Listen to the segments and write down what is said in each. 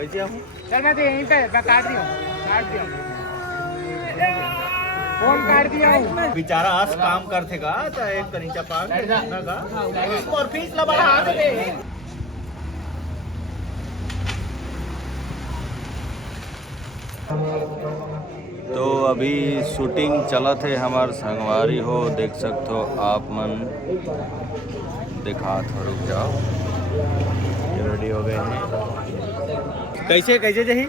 कैसे हूँ? चल मैं तो यहीं पे मैं काट दिया फोन काट दिया हूँ। बेचारा आज काम करते का चाहे एक कनीचा पार ना का और फीस ला बड़ा हाथ दे। तो अभी शूटिंग चला थे हमार संगवारी हो देख सकते हो आप मन दिखा थो रुक जाओ रेडी हो गए हैं। कैसे कैसे जही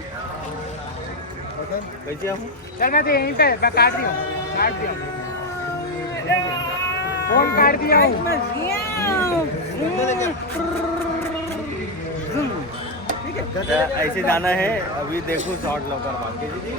कैसे हूँ? चल मैं तो यहीं पे मैं काट दिया फोन काट दिया हूँ। ऐसे जाना है अभी देखो शॉर्ट लौकर बाकी जी।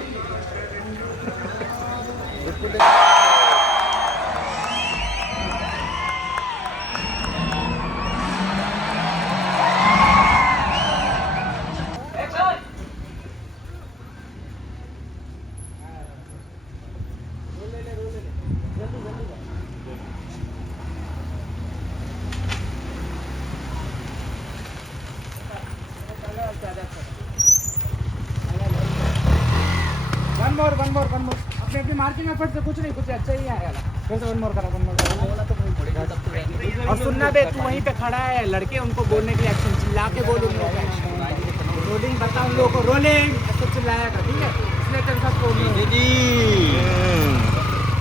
वन मोर अपने अपनी मार्किंग एफर्ट से कुछ नहीं कुछ अच्छा ही आएगा। फिर से वन मोर करा और सुनना बे तू वहीं पे खड़ा है लड़के उनको बोलने के लिए एक्शन चिल्ला के बोल उन लोगों को रोलिंग बता उन लोगों को रोलिंग ऐसे चिल्लाएगा ठीक है इसलिए तेरे साथ बोल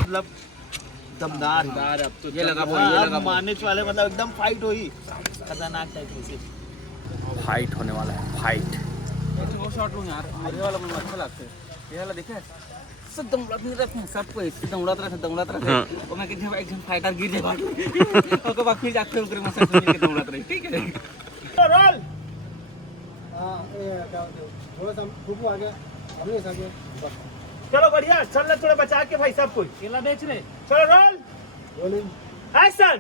मतलब दमदार अब तो ये लगा मारने वाले मतलब एकदम फाइट हुई खतरनाक टाइप से फाइट होने वाला है फाइट। वो शॉट लूँ यार आगे वाला मुझे अच्छा लगता है ये वाला देखा है सब दमड़ात नहीं रखते सबको ऐसे दमड़ात रखे और मैं किसी एक जन फाइटर गिर जाए भाग और फिर जाते हैं उनके मसाज में दमड़ात रहे ठीक है रोल। हां थोड़ा सा फुफू आ गया अभी आ गया चलो बढ़िया चल ले थोड़ा बचा के भाई सब कुछ केला बेच रहे चलो रोल रोलिंग एक्शन।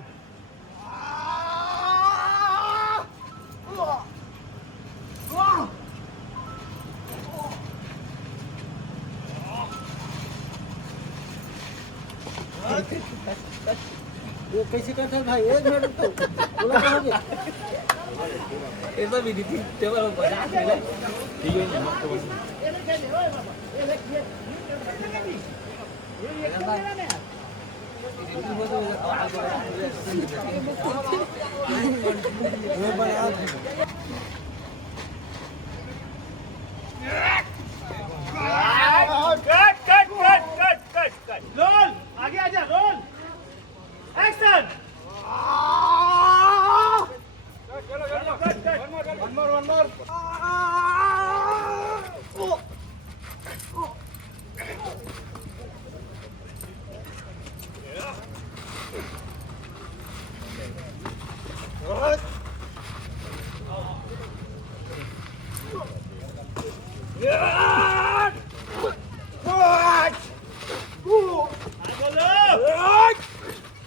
ये कैसे करते हैं भाई एक मिनट तो बोला क्या हो गया ऐसा भी थी टेबल पर बजा के ठीक कट रोल आगे आजा रोल एक्शन। वन मोर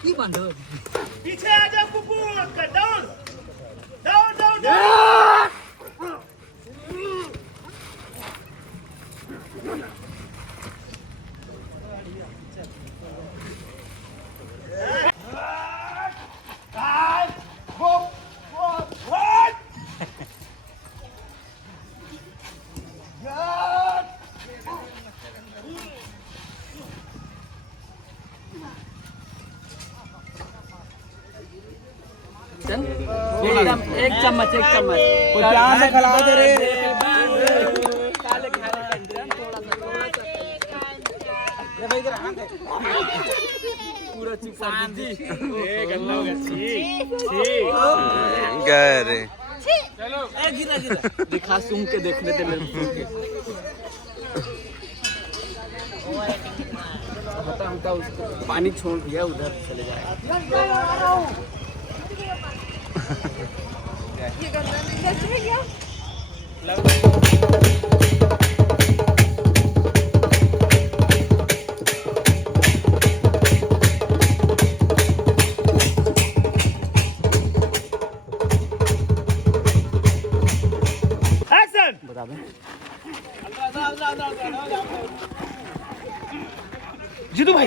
की बंद पीछे आ जाओ कुकुर का डाउन डाउन डाउन डाउन। एक चम्मच प्यार से खिला दे रे काले खाने पूरा चिपका जी ए गंदा हो गया छी गरे चलो ए गिरा दिखा सूंघ के देखने दे मेरे सूंघ के बता उसको पानी छोड़ दिया उधर चले जाएगा ये गंदा नहीं कैसे गया एक्शन। बता दे जीतू भाई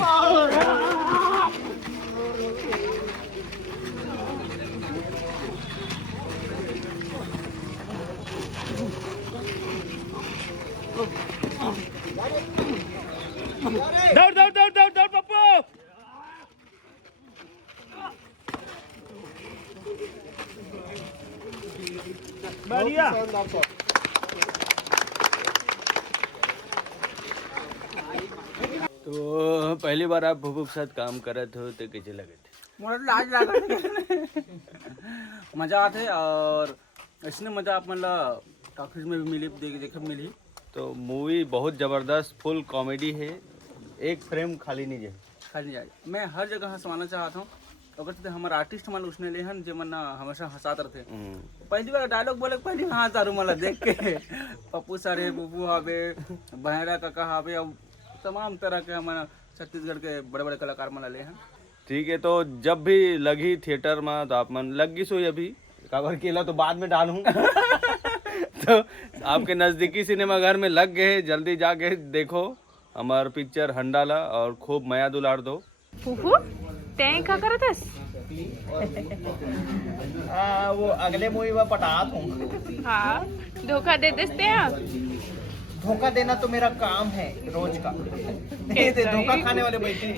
दौड़ दौड़ दौड़ दौड़ दौड़ पप्पू बढ़िया तो पहली बार आप भूपू के साथ काम कर रहे थे तो कैसे लगे थे? मुझे लाज लगा मजा आते और इसने मजा आप मतलब टॉकीज में भी मिली देखे मिली। तो मूवी बहुत ज़बरदस्त फुल कॉमेडी है, एक फ्रेम खाली नहीं है। खाली जाए मैं हर जगह हंसवाना चाहता हूँ। अगर तो हमारे आर्टिस्ट मन उसने ले हन जो मन हमेशा हंसाते रहते। पहली बार डायलॉग बोले पहली हाँ तारू मला देख के पप्पू सर है, बुबू हावे, बहरा काका हावे और तमाम तरह के हमारा छत्तीसगढ़ के बड़े बड़े कलाकार मला ले हन। ठीक है, तो जब भी लगी थिएटर में तो आप मन लग गई सोई अभी कवर केला तो बाद में डालूं तो आपके नज़दीकी सिनेमा घर में लग गए, जल्दी जाके देखो हमार पिक्चर हंडाला और खूब मया दुलार दो। फुफू ते का करत आहेस? वो अगले मूवी में पटात हूँ। हाँ धोखा दे देते हैं। धोखा देना तो मेरा काम है रोज का। धोखा खाने वाले बैठे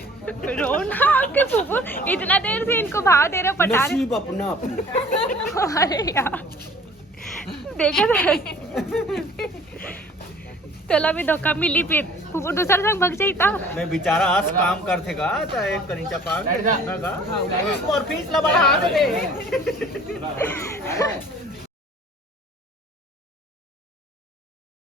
रोना आपके फुफू इतना देर से इनको भाव दे रहे पटा रहे। नसीब अपना अपना। अरे यार देखा त्याला भी धोखा मिली फिर फुफू दूसरा संग भग जाता। मैं बेचारा आज काम करते का तो एक कनीचा पाग का और फीस ला बढ़ा दे।